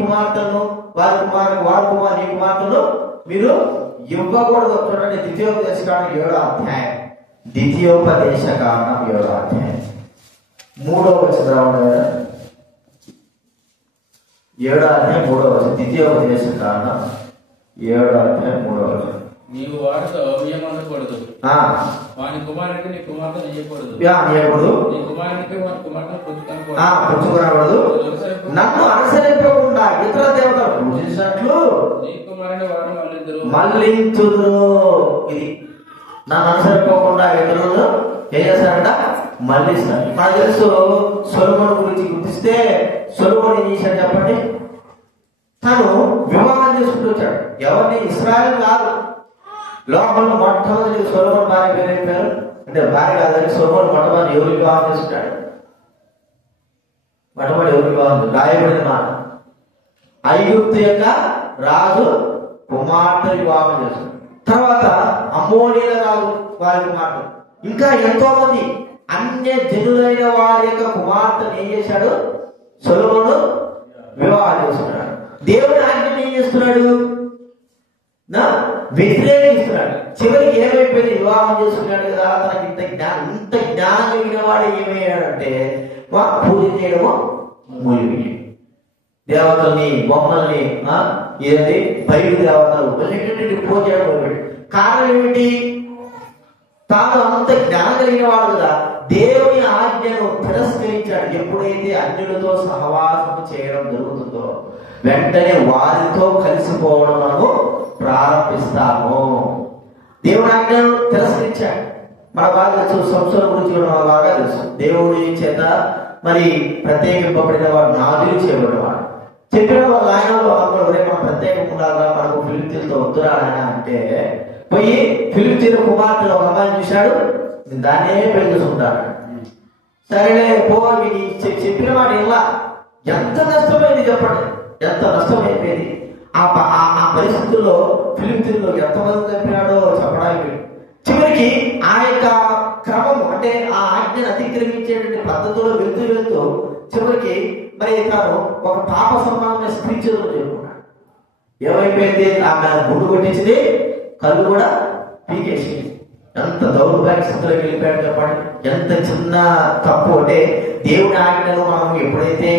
కుమార్తెను నీ కుమార్తెను మీరు ఇవ్వకూడదు. చూడండి ద్వితీయోపదేశకాండం 7వ అధ్యాయం, ద్వితీయోపదేశకాండం 7వ అధ్యాయం 3వ వచనం. 7వ అధ్యాయం 3వ వచనం, ద్వితీయోపదేశకాండం 7వ అధ్యాయం 3వ వచనం. నీవు వాడితో బియ్యం అనకూడదు, వాని కుమారుడికి నీ కుమార్తె ఇయ్యకూడదు, నీ కుమారునికి వాని కుమార్తె పుచ్చుకోకూడదు. నన్ను అనుసరింపకుండా ఇతర దేవతలు పూజించినట్లు నీ కుమారుని వాడు మళ్ళించుదురు. ఇది నన్ను అనుసరింపకుండా ఇతరులను ఏం చేస్తారంట? మళ్ళిస్తారు. మనకు తెలుసు సొలొమోను గురించి గుర్తిస్తే సొలొమోను ఏం చేశాడు చెప్పండి? తను వివాహం చేసుకుంటూ వచ్చాడు. ఎవరిని? ఇశ్రాయేలు కాదు. లోకంలో మొట్టమొదటి సొలొమోను భార్య పేరు ఏం పేరు అంటే భార్య కాదని సొలొమోను మొట్టమొదటి ఎవరు వివాహం చేసుకుంటాడు? మొట్టమొదటి ఎవరు వివాహం? రాయబడిన మాట, ఐగుప్తు యొక్క రాజు కుమార్తె వివాహం చేసుకుంటాడు. తర్వాత అమ్మోనీయుల రాజు వారి కుమార్తె, ఇంకా ఎంతో మంది అన్య జనులైన వారి యొక్క కుమార్తెను ఏం చేశాడు? సొలొమోను వివాహం చేసుకున్నాడు. దేవుని ఆజ్ఞను ఏం చేస్తున్నాడు? వ్యతిరేకిస్తున్నాడు. చివరికి ఏమైపోయింది? వివాహం చేసుకున్నాడు కదా, తనకి ఇంత జ్ఞానం కలిగిన వాడు ఏమయ్యాడంటే పూజ చేయడము మూలివి, దేవతల్ని బొమ్మల్ని ఏది బయలు దేవతలు పూజ చేయడం మొదలుపెట్టి. కారణం ఏమిటి? తాను అంత జ్ఞానం కలిగిన వాడు కదా, దేవుని ఆజ్ఞను తిరస్కరించాడు. ఎప్పుడైతే అన్యులతో సహవాసం చేయడం జరుగుతుందో వెంటనే వారితో కలిసిపోవడం మనము ప్రారంభిస్తాము. దేవుని ఆజ్ఞను తిరస్కరించాడు. మన బాగా తెలుసు, సంస్థల గురించి బాగా తెలుసు. దేవుడి చేత మరి ప్రత్యేకింపబడిన వాడు, నాదులు చేయబడిన వాడు. చెప్పిన వాళ్ళు ఆయన మనం ప్రత్యేకం ఉండాలా, మనకు ఫిలిప్తీయులతో వద్దురా ఆయన అంటే పోయి ఫిలిప్తీయుల కుమార్తెలు ఒక అమ్మాయిని చూశాడు, దాన్నే పెళ్లి చేసుకుంటాడు. సరేలే పోవాలి చెప్పిన వాడు ఇలా ఎంత నష్టమైంది చెప్పండి, ఎంత నష్టమైపోయింది. ఆ పరిస్థితుల్లో ఫిలిప్తీయుల్లో ఎంతమంది చంపినాడో చెప్పడానికి. చివరికి ఆ యొక్క క్రమం అంటే ఆ ఆజ్ఞను అతిక్రమించేటువంటి పద్ధతిలో వెళ్తూ చివరికి మరి తాను ఒక పాప సంబంధమైన స్త్రీ చేతులు చేరుకున్నాడు. ఏమైపోయింది? ఆమె గుండు కొట్టించింది, కళ్ళు కూడా పీకేసింది. ఎంత దౌర్భాగ్య స్థితిలోకి వెళ్ళిపోయాడు చెప్పండి. ఎంత చిన్న తప్పు అంటే దేవుని ఆజ్ఞను మనం ఎప్పుడైతే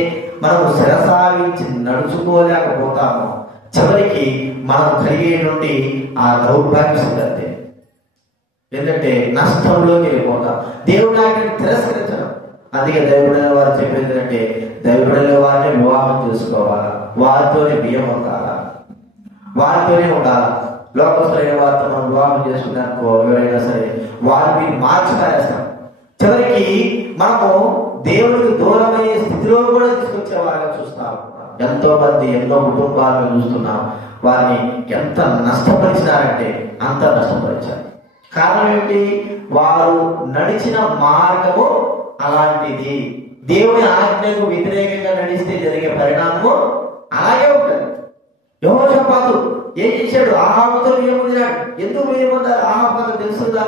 మనం శిరసావించి నడుచుకోలేకపోతామో చివరికి మనం కలిగే నుండి ఆ దౌర్భాగ్య స్థితి అంతే. ఎందుకంటే నష్టంలోకి వెళ్ళిపోతాం. దేవుని ఆజ్ఞను తిరస్కరించడం. అందుకే దైవబడిన వారు చెప్పేది అంటే దైవబడిన వారిని వివాహం చేసుకోవాలా, వారితోనే బియ్యం ఉండాలా, వారితోనే ఉండాలా. లోకస్తులైన వారితో మనం వివాహం చేసుకున్నారనుకో ఎవరైనా సరే వారిని మార్చిపారేస్తాం. చివరికి మనము దేవుడికి దూరమయ్యే స్థితిలో కూడా తీసుకొచ్చే వారిగా చూస్తాం. ఎంతో మంది ఎన్నో కుటుంబాలను చూస్తున్నాం. వారిని ఎంత నష్టపరిచినారంటే అంత నష్టపరిచారు. కారణం ఏంటి? వారు నడిచిన మార్గము అలాంటిది. దేవుని ఆజ్ఞకు వ్యతిరేకంగా నడిస్తే జరిగే పరిణామము అలాగే ఉంటుంది. యెహోషాపాతు ఏం చేశాడు? ఆహాబుతో ఏముందినాడు. ఎందుకు ఏముంటారు? ఆహాబు తెలుసు కదా,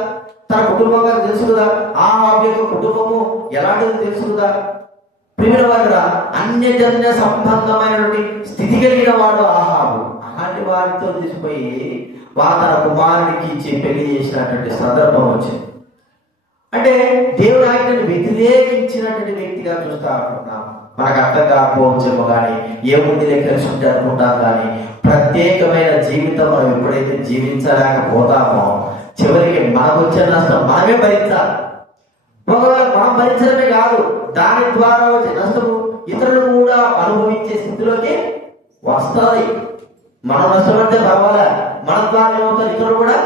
తన కుటుంబం గారు తెలుసు కదా, ఆహాబు యొక్క కుటుంబము ఎలాంటిది తెలుసు కదా. ప్రియుల వారు అన్యజన్య సంబంధమైనటువంటి స్థితి కలిగిన వాడు ఆహాబు. అలాంటి వారితో తీసిపోయి తన కుమారుడికి ఇచ్చి పెళ్లి చేసినటువంటి సందర్భం వచ్చింది. అంటే దేవుని ఆజ్ఞను వ్యతిరేకించినటువంటి వ్యక్తిగా చూస్తా అనుకుంటున్నాం. మనకు అర్థం కాకపోవచ్చేమో కానీ ఏముంది కలిసి ఉంటే అనుకుంటాం కానీ ప్రత్యేకమైన జీవితం మనం ఎప్పుడైతే జీవించలేకపోతామో చివరికి మనకు వచ్చే నష్టం మనమే భరించాలి. ఒకవేళ మనం భరించడమే కాదు, దాని ద్వారా వచ్చే నష్టము ఇతరులు కూడా అనుభవించే స్థితిలోకి వస్తుంది. మనం నష్టపడితే పర్వాలే, మన ద్వారా ఏమవుతారు ఇతరులు కూడా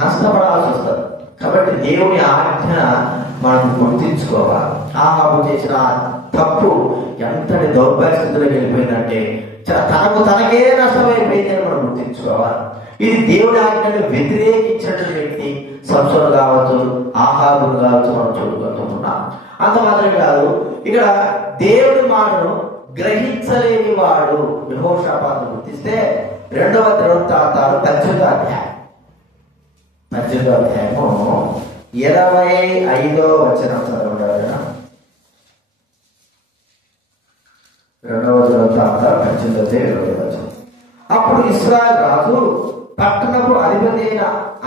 నష్టపడాల్సి వస్తారు. కాబట్టి దేవుని ఆజ్ఞ మనం గుర్తించుకోవాలి. ఆహాబు చేసిన తప్పు ఎంతటి దౌర్భాగ్యస్థితిలోకి వెళ్ళిపోయిందంటే తనకే నష్టమైపోయిందని మనం గుర్తించుకోవాలి. ఇది దేవుని ఆజ్ఞను వ్యతిరేకించినటువంటి వ్యక్తి సంసోను కావచ్చు, ఆహాబును కావచ్చు మనం చూడగలుగుతున్నాం. అంత మాత్రమే కాదు, ఇక్కడ దేవుని మాటను గ్రహించలేని వాడు యెహోషాపాతును గుర్తిస్తే 2వ దినవృత్తాంతాలు 18వ అధ్యాయం 25వ వచనం చదవండి. 2వ దినవృత్తాంతాలు 18వ వచనం. అప్పుడు ఇశ్రాయేలు రాజు పట్టణపు అధిపతి అయిన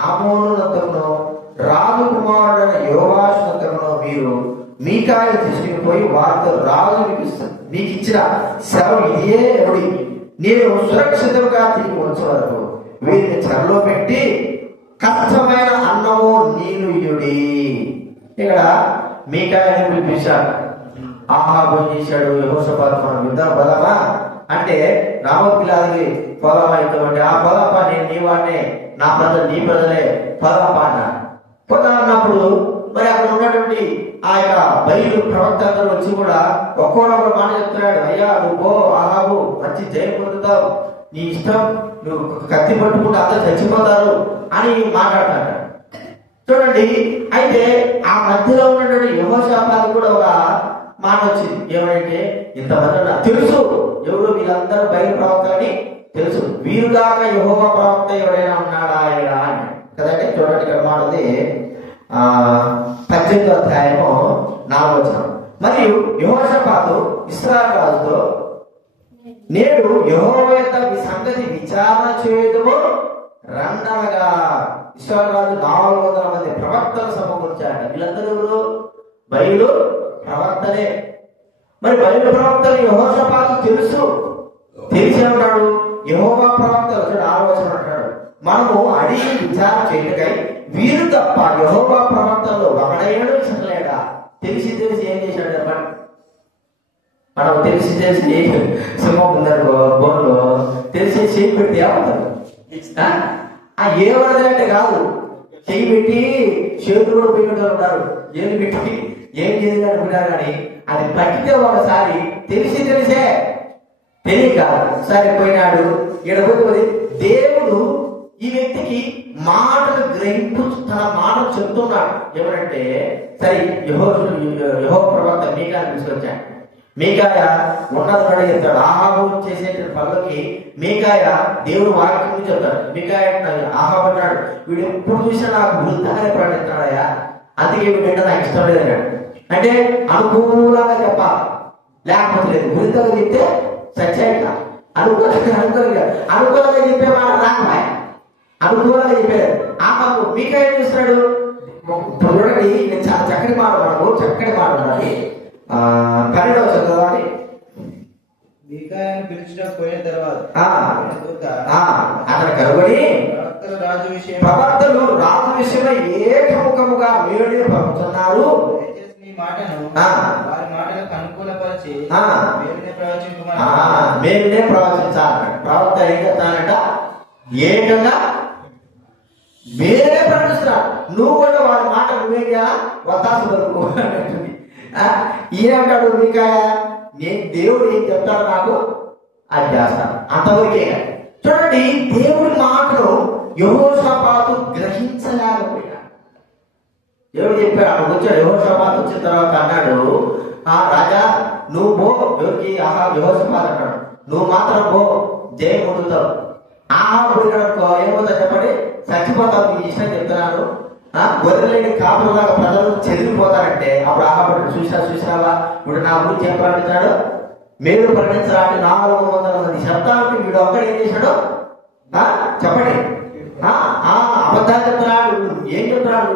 ఆమోనునంతకును రాజు కుమారుడైన యోవాషునంతకును మీరు మీకాయ తీసుకుని పోయి వారితో రాజు మీకు ఇచ్చిన సెలవు ఇదే ఎవడి నేను సురక్షితంగా తిరిగి వచ్చే వరకు వీరిని చెరలో పెట్టి కష్టమైన అన్నము నీళ్ళు ఇయుడి. ఇక్కడ మీకాయని పిలిపించాడు. ఆహాబు చేశాడు, యెహోషాపాతు మనం యుద్ధం పోదామా అంటే రామోత్గిలాదికి పోదామా ఇటువంటి ఆ పోదాపా, నేను నీ వాడినే, నా ప్రజలు నీ ప్రజలే, పోదాపా అన్నాడు. పోదా అన్నప్పుడు మరి అక్కడ ఉన్నటువంటి ఆ యొక్క బయలు ప్రవక్త అందరూ వచ్చి కూడా ఒక్కొక్కరు మాట చెప్తున్నాడు. అయ్యా నువ్వు పో, ఆహాబు మంచి జయం పొందుతావు, నీ ఇష్టం, నువ్వు కత్తి పట్టుకుంటే అందరూ చచ్చిపోతారు అని మాట్లాడతాడు. చూడండి, అయితే ఆ మధ్యలో ఉన్నటువంటి యెహోషాపాతు కూడా ఒక మాట వచ్చింది. ఏమంటే ఇంతమంది నాకు తెలుసు, ఎవరు వీళ్ళందరూ బయలు ప్రవక్తలని తెలుసు, వీరుగాక యెహోవా ప్రవక్త ఎవరైనా ఉన్నాడా అని కదండి. చూడండి ఇక్కడ మాట ఉంది, 18వ అధ్యాయము 4వ వచనం. మరియు యెహోషాపాతు ఇశ్రాయేలు రాజుతో నేడు యెహోవా యొక్క ఈ సంగతి విచారణ చేయడము రండనగా ఇశ్రాయేలు రాజు 400 మంది ప్రవక్తలు సమకూర్చాడు. వీళ్ళందరూ ఎవరు? బయలు ప్రవక్తలే. మరి బయలు ప్రవక్తలు యెహోషాపాతు తెలిసి ఉన్నాడు. యెహోవా ప్రవక్తలు 6వ వచనం అంటాడు, మనము అడిగి విచారణ చేయటకై వీరు తప్ప యెహోవా ప్రవక్తల్లో ఒకడైనా చదలేడా? తెలిసి ఏం చేశాడు చెప్పండి. మనం తెలిసి సింహం ఉందనుకో బోన్లో తెలిసి చేయి పెడితే ఏమవుతుంది? ఏమన్నదంటే కాదు, చేయి పెట్టి చేతులు పెట్టి ఉంటారు, ఏం పెట్టి ఏం చేయాలి అనుకున్నారు. కానీ అది పట్టితే ఒకసారి తెలిసే తెలియక సరిపోయినాడు. ఎడబోతుంది దేవుడు ఈ వ్యక్తికి మాటలు గ్రహింపు, తన మాటలు చెప్తున్నాడు. ఎవరంటే సరే యెహోవా ప్రవక్త మీకాయ తీసుకొచ్చాడు. మీకాయ ఉన్నది చెప్తాడు. ఆహాబు చేసే పనులకి మీకాయ దేవుడు వాక్యం చెప్తాడు. మీకాయ ఆహాబు అన్నాడు, వీడు ఎప్పుడు చూసినా నాకు వృద్ధాన్ని ప్రకటిస్తున్నాడయా, అందుకే వీడు నాకు ఇష్టం లేదన్నాడు. అంటే అనుకూలంగా చెప్పాలి, లేకపోతే లేదు. వృద్ధంగా చెప్తే సత్యాయిగా అనుకూలంగా చెప్పే మాట రాకమాయ, అనుకూలంగా చెప్పాడు. ఆహాబు మీకాయ ఏం చేస్తున్నాడు చూడండి. నేను చాలా చక్కటి మాట్లాడు 12వ చదవాలి. మీకాయాను పిలిచడం పోయిన తర్వాత అతను కనుగొని ప్రవక్తలు రాజు విషయమై ఏకముఖముగా మీరునే పలుకుతున్నారు. ఈ మాటను వారి మాటలకు అనుకూలపరిచి మేలునే ప్రవచించాలన్నాడు. ప్రవక్త ఏం చెప్తానంట, ఏకంగా మేలునే ప్రకటిస్తున్నాడు. నువ్వు కూడా వాడి మాట నువ్వే వత్తాసు దొరుకు ఈయనంటాడు మీకాయ, నేను దేవుడు ఏం చెప్తాడు నాకు అది చేస్తాను, అంతవరకే. చూడండి, దేవుడి మాటను యెహోషాపాతు గ్రహించలేకపోయాడు. దేవుడు చెప్పాడు, అక్కడ వచ్చాడు. యెహోషాపాతు వచ్చిన తర్వాత అన్నాడు, రాజా నువ్వు పో. ఎవరికి? యెహోషాపాతు అంటాడు, నువ్వు మాత్రం పో, జయం పొందుతావు. ఏమవుతా చెప్పండి, చచ్చిపోతావు, నీకు ఇష్టం చెప్తున్నాను. గొర్రెలేని కాపులాగా ప్రజలు చెదిరిపోతారంటే అప్పుడు ఆహాబడు చూసినావా, ఇప్పుడు నా గురించి ఏం ప్రకటించాడు, మేలు ప్రకటించడానికి 400 మంది శబ్దానికి వీడు ఒక్కడు ఏం చేశాడు చెప్పండి. అబద్ధాలు చెప్తున్నాడు. ఏం చెప్తున్నాడు?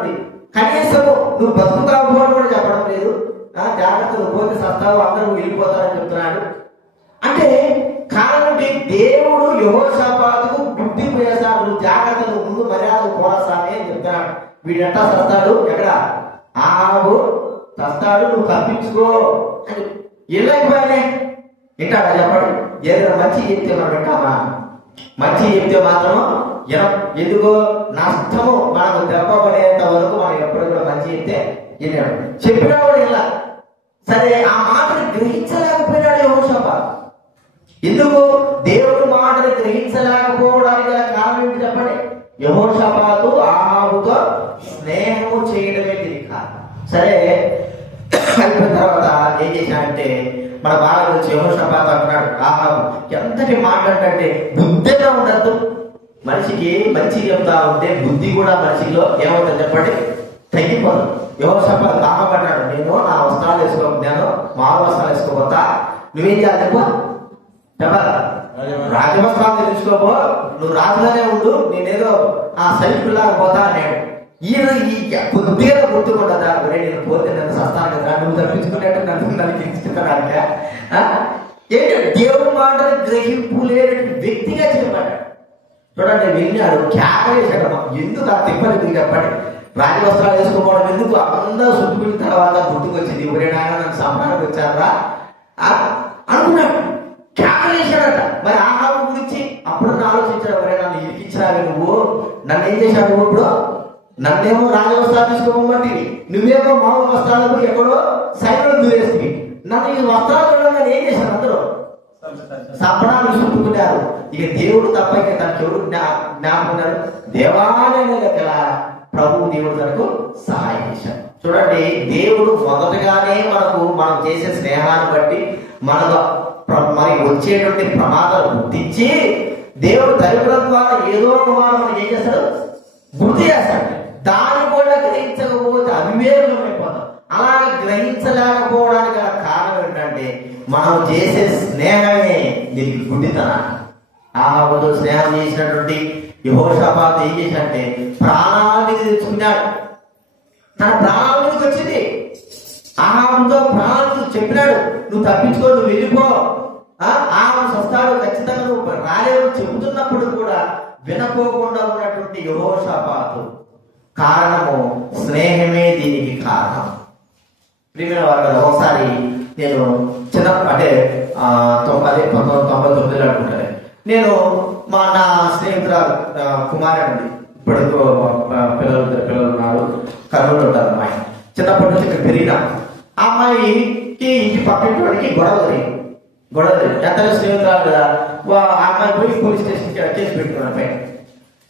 కనీసం నువ్వు బతుకుతావు కూడా చెప్పడం లేదు. జాగ్రత్తలు పోతే సస్తావు, అందరూ వెళ్ళిపోతారని చెప్తున్నాడు. అంటే కారణం దేవుడు యెహోషాపాతుకు బుద్ధి ప్రవేశాలు, జాగ్రత్తలు, ముందు మర్యాదలు పోరాసామే అని చెప్తున్నాడు. వీడెట్టా సస్తాడు, ఎక్కడ ఆహాబు సస్తాడు, నువ్వు తప్పించుకో అని. వెళ్ళకపోయానే వింటాడా చెప్పండి? ఏదైనా మంచి చెప్తే మనం వింటామా? మంచి చెప్తే మాత్రం ఎందుకో నష్టము మనకు దెబ్బపడేంత వరకు మనం ఎప్పుడు కూడా మంచి చెప్తే విన్నాడు. చెప్పినా కూడా ఇలా సరే ఆ మాటను గ్రహించలేకపోయినాడు యెహోషాపాతు. ఎందుకు దేవుడు మాటను గ్రహించలేకపోవడానికి గల కారణం ఏంటి చెప్పండి? యెహోషాపాతు ఆహాబుతో స్నేహము చేయడమే దీనికి కారణం. సరే అయిపోయిన తర్వాత ఏం చేశాడంటే మన బాగా వచ్చి యెహోషాపాతు అంటున్నాడు, ఆహాబు ఎంతటి మాట్లాడంటే బుద్ధిగా ఉండద్దు. మనిషికి మంచి చెప్తా ఉంటే బుద్ధి కూడా మనిషిలో ఏమవుతుంది చెప్పండి? తగ్గిపోదు. యెహోషాపాతు బాధపడ్డాడు, నేను నా వస్త్రాలు వేసుకోకపోతాను, మారు వస్త్రాలు వేసుకోపోతా, నువ్వేం చేయాలి చెప్పు చెప్పాలా? రాజవస్త్రాలు తెలుసుకోపో, నువ్వు రాజుగానే ఉండు, నేనేదో ఆ సైనికుల్లాగా పోతా అన్నాడు. ఈయన ఈ కొద్దిగా గుర్తుకుంటుందా? నేను పోతే నన్ను సస్తాను కదా, నువ్వు తప్పించుకున్నట్టు నన్ను ఇచ్చుకున్నాక ఏంటంటే దేవుడు మాటలు గ్రహింపు లేనటువంటి వ్యక్తిగా చెప్పాడు. చూడండి వెళ్ళాడు, క్యాక వేసాడు. ఎందుకు ఆ తిప్పలు చెప్పండి? రాజవస్త్రాలు వేసుకోవడం ఎందుకు? అందరూ సుట్టుకున్న తర్వాత గుర్తుకొచ్చింది, ఎవరైనా నన్ను సంపాదనకు వచ్చారా అనుకున్నాడు, క్యాకలు వేసాడట. మరి ఆహారం గురించి అప్పుడు ఆలోచించాడు, ఎవరైనా నన్ను ఇరికించాలి, నువ్వు నన్ను ఏం చేశాడు? నువ్వు ఇప్పుడు నన్నేమో రాజవస్త్రాలు తీసుకోమంటే నువ్వేమో మామూలు వస్త్రాలకు ఎక్కడో సైన్యం దూరేస్తుంది. నన్ను ఈ వస్త్రాలు చూడగానే ఏం చేశాను? అందరూ సంపడాలు చుట్టుకున్నారు. ఇక దేవుడు తప్ప ఇక తనకు ఎవరు జ్ఞాపకున్నారు? దేవాలయంలో గల ప్రభు దేవుడు తనకు సహాయం చేశాడు. చూడండి, దేవుడు మొదటగానే మనం చేసే స్నేహాన్ని బట్టి మనకు వచ్చేటువంటి ప్రమాదాలు గుర్తించి దేవుడు దైవం ద్వారా ఏదో ఒక మనం ఏం చేస్తాడు? గుర్తు చేస్తాడు. దాన్ని కూడా గ్రహించకపోతే అవివేకమైపోతాం. అలాగే గ్రహించలేకపోవడానికి గల కారణం ఏంటంటే మనం చేసే స్నేహమే దీనికి గుడ్డితన. ఆహాబుతో స్నేహం చేసినటువంటి యెహోషాపాతు ఏం చేశాడంటే ప్రాణానికి తెచ్చుకున్నాడు. తన ప్రాణానికి వచ్చింది. ఆహాబుతో ప్రాణానికి చెప్పినాడు, నువ్వు తప్పించుకో, నువ్వు వెళ్ళిపో, ఆహాబు వస్తాడు, ఖచ్చితంగా నువ్వు రాలేవు చెబుతున్నప్పుడు కూడా వినకోకుండా ఉన్నటువంటి యెహోషాపాతు కారణము స్నేహమే దీనికి కారణం. ప్రియమైన వారు, ఒకసారి నేను చిన్న అంటే 1999 అనుకుంటాను, నేను నా స్నేహితురాలు కుమారుడు, ఇప్పుడు పిల్లలు ఉన్నారు, కర్నూలు ఉంటారు. అమ్మాయి చిన్నప్పటి నుంచి ఇక్కడ పెరిగినా. ఆ అమ్మాయికి ఇంటి పక్కనకి గొడవ ఎంత స్నేహితురాలు కదా, ఆ అమ్మాయి పోయి పోలీస్ స్టేషన్కి కేసు పెట్టుకున్నాను.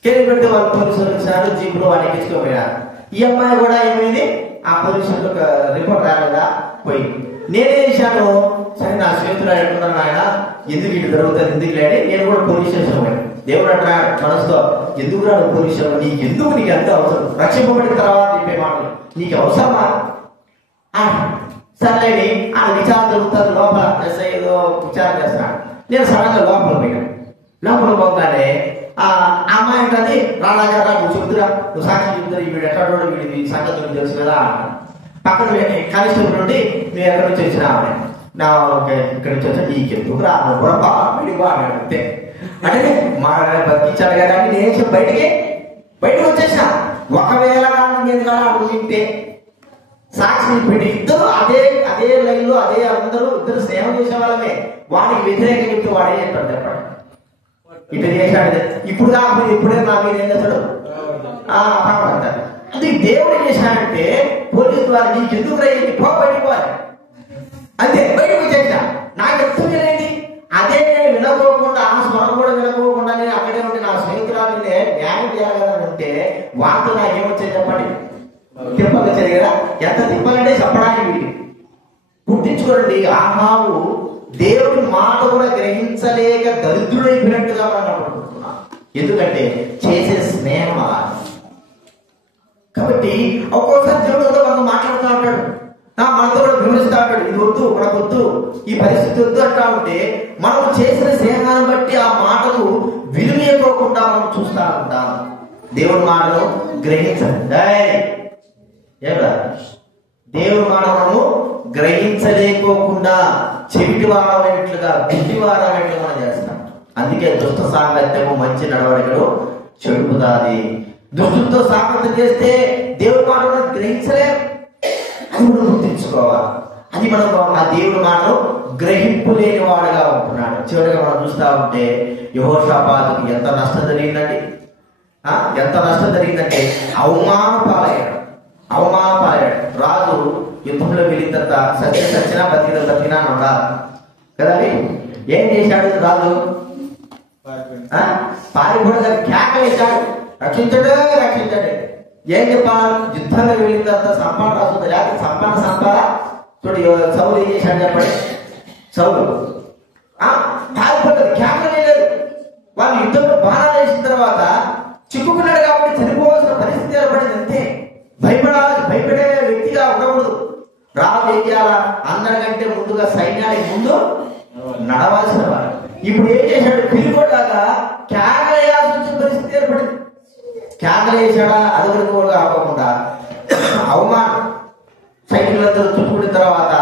కేసు పెడితే వాళ్ళు పోలీసులు వచ్చినారు, జీపులో వాడిని ఎక్కించుకోపోయినారు. ఈ అమ్మాయి కూడా ఏమైంది, ఆ పోలీసులు రిపోర్ట్ రాలేదా పోయింది. నేనే చేశాను, సరే నా స్నేహితురాలు ఎట్టుకున్నాను, ఆయన ఎందుకు ఇటు జరుగుతుంది, ఎందుకు లేని నేను కూడా పోలీస్ స్టేషన్ పోయాను. దేవుడు అంటున్నాడు మనసుతో, ఎందుకు రాడు పోలీస్ స్టేషన్, నీకు ఎంత అవసరం? రక్షింపబడిన తర్వాత చెప్పే మాటలు నీకు అవసరమా? సర్లేని ఆ విచారణ జరుగుతుంది లోపల, ఎస్ఐ ఏదో విచారణ చేస్తున్నాడు. నేను సడన్గా లోపల పోయాను. లోపల పోగానే ఆ అమ్మాయి అంటది, రాజాగారా నువ్వు చెబుతురా, నువ్వు సాక్షి చెబుతురా, వీడు ఎక్కడ వీడి సంగతి తెలుసు కదా. పక్కన కానిస్టేబుల్ నుండి నువ్వు ఎక్కడి నుంచి వచ్చినా నా ఇక్కడి నుంచి వచ్చా, నీకెందుకు రా కూడా బాగా అంతే అంటే మా బతికించాడు కదా అని నేను బయటకు వచ్చేసిన. ఒకవేళ నేను కదా అడుగు తింటే సాక్షి పెట్టి ఇద్దరు అదే లైన్ లో అందరూ ఇద్దరు స్నేహం చేసే వాళ్ళమే, వాడికి వ్యతిరేకంగా చెప్తే వాడే చెప్పాడు చెప్పండి, ఇటు చేశాడు. ఇప్పుడు కాకపోతే ఇప్పుడే నా మీద ఏం చేస్తాడు అంటారు. అది దేవుడు ఏం చేశాడంటే పోలీసు వారు నీకు ఎందుకు రైంది పో బయటకు పోవాలి అంతే. బయటకు వచ్చేసా. నాకు చెప్తుందేంటి, అదే నేను వినకోకుండా ఆ స్వరం కూడా వినకోకుండా నేను అక్కడే ఉంటే నా స్నేహితురాలు న్యాయం చేయాలని ఉంటే వాళ్ళతో నాకేమొచ్చేది చెప్పండి, తిప్పలు వచ్చేది కదా. ఎంత తిప్పాలంటే చెప్పడానికి వీటి గుర్తించుకోండి. ఆహాబు దేవుడి మాట కూడా గ్రహించలేక దరిద్రుడైపోయినట్టుగా మనం అనుకుంటున్నాం. ఎందుకంటే చేసే స్నేహం అలా. కాబట్టి ఒక్కోసారి దేవుడు మనం మాట్లాడుతూ ఉంటాడు, మనతో కూడా విమర్శిస్తూ ఉంటాడు, ఇది వద్దు మనకు వద్దు, ఈ పరిస్థితి వద్దు అంటా ఉంటే మనం చేసిన స్నేహాన్ని బట్టి ఆ మాటలు విలువకోకుండా మనం చూస్తూ ఉంటాం. దేవుడి మాటను గ్రహించండి. దేవుడి మాట మనము గ్రహించలేకోకుండా చెవిటి వాడమైనట్లుగా గుడ్డి వాడమైనట్లు మనం చేస్తాం. అందుకే దుష్ట సాంగత్యము మంచి నడవడికలు చెడుపుతాది. దుష్టులతో సాంగత్యం చేస్తే దేవుడి మాట గ్రహించలే, అది కూడా గుర్తించుకోవాలి. అది మనం ఆ దేవుడు మాటను గ్రహింపు లేని వాడుగా ఉంటున్నాడు. చివరిగా మనం చూస్తా ఉంటే యెహోషాపాతుకి ఎంత నష్టం జరిగిందండి. ఎంత నష్టం జరిగిందంటే అవమానపాలయ్యాడు. రాజు యుద్ధంలో వెళ్ళిన తర్వాత సచ్చినా బతికినా అని ఉండాలి కదండి. ఏం చేశాడు రాజు? పారిపోయి కేకలేశాడు, రక్షించడే. ఏం చెప్పాలి? యుద్ధంలో వెళ్ళిన తర్వాత సంపాదన రాస్తుంది, లేకపోతే సంపాదన చూడు సౌలు ఏం చేశాడు చెప్పండి. సౌలు పారిపోలేదు, కేకలేదు. వాళ్ళు యుద్ధంలో బాణాలు వేసిన తర్వాత చిక్కుకున్నాడు కాబట్టి చనిపోవాల్సిన పరిస్థితి ఏర్పడింది. అంతే. భయపడే వ్యక్తిగా ఉండకూడదు. రాజు ఏం చేయాలా? అందరికంటే ముందుగా సైన్యానికి ముందు నడవాల్సిన వాడు. ఇప్పుడు ఏం చేశాడు? పిలుగొడ్డాగా కేకలేయాల్సిన పరిస్థితి ఏర్పడింది. కేకలేసాడా? అది కూడా అవ్వకుండా అవమానం. సైనికులందరూ చుట్టుకున్న తర్వాత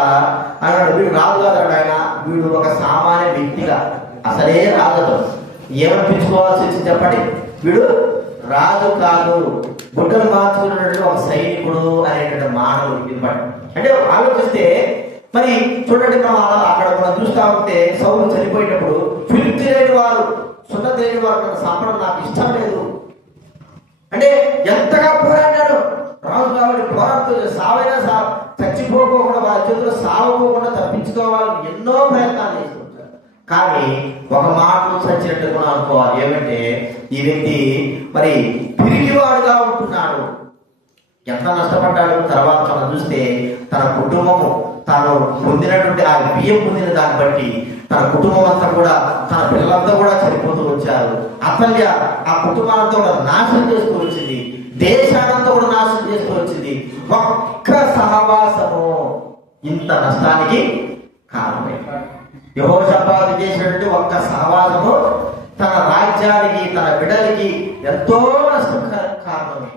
అన్నాడు, వీడు రాజు కాదాడు ఆయన, వీడు ఒక సామాన్య వ్యక్తిగా అసలే రాజు. ఏమనిపించుకోవాల్సి వచ్చింది చెప్పండి? వీడు రాజు కాదు, బుట్టలు మార్చుకున్నట్టు ఒక సైనికుడు అనేటువంటి మానవుడు ఇవ్వండి. అంటే ఆలోచిస్తే మరి చూడండి, అక్కడ మనం చూస్తా ఉంటే సౌలు చనిపోయేటప్పుడు ఫిలిప్తి లేని వారు, సున్నతి లేని వారు సంపడం నాకు ఇష్టం లేదు అంటే ఎంతగా పోరాడాడు రాజు. కాబట్టి పోరాడుతూ సావైనా చచ్చిపోకుండా వాళ్ళ చేతుల్లో సావకోకుండా తప్పించుకోవాలని ఎన్నో ప్రయత్నాలు చేసుకుంటారు. కానీ ఒక మాట సచ్చినట్టు కూడా అనుకోవాలి. ఏమంటే ఈ వ్యక్తి మరి పిరిగివాడుగా ఉంటున్నాడు. ఎంత నష్టపడ్డాడు. తర్వాత మనం చూస్తే తన కుటుంబము తాను పొందినటువంటి ఆ బియ్యం పొందిన దాన్ని బట్టి తన కుటుంబం అంతా కూడా, తన పిల్లలంతా కూడా చనిపోతూ వచ్చారు. అసలు ఆ కుటుంబాలంతా కూడా నాశనం చేస్తూ వచ్చింది. దేశానంతా కూడా నాశనం చేస్తూ వచ్చింది. ఒక్క సహవాసము ఇంత నష్టానికి కారణమే. యెహోషాపాతు చేసినటువంటి ఒక్క సహవాసము తన రాజ్యానికి, తన బిడ్డలకి ఎంతో నష్టం కారణమే.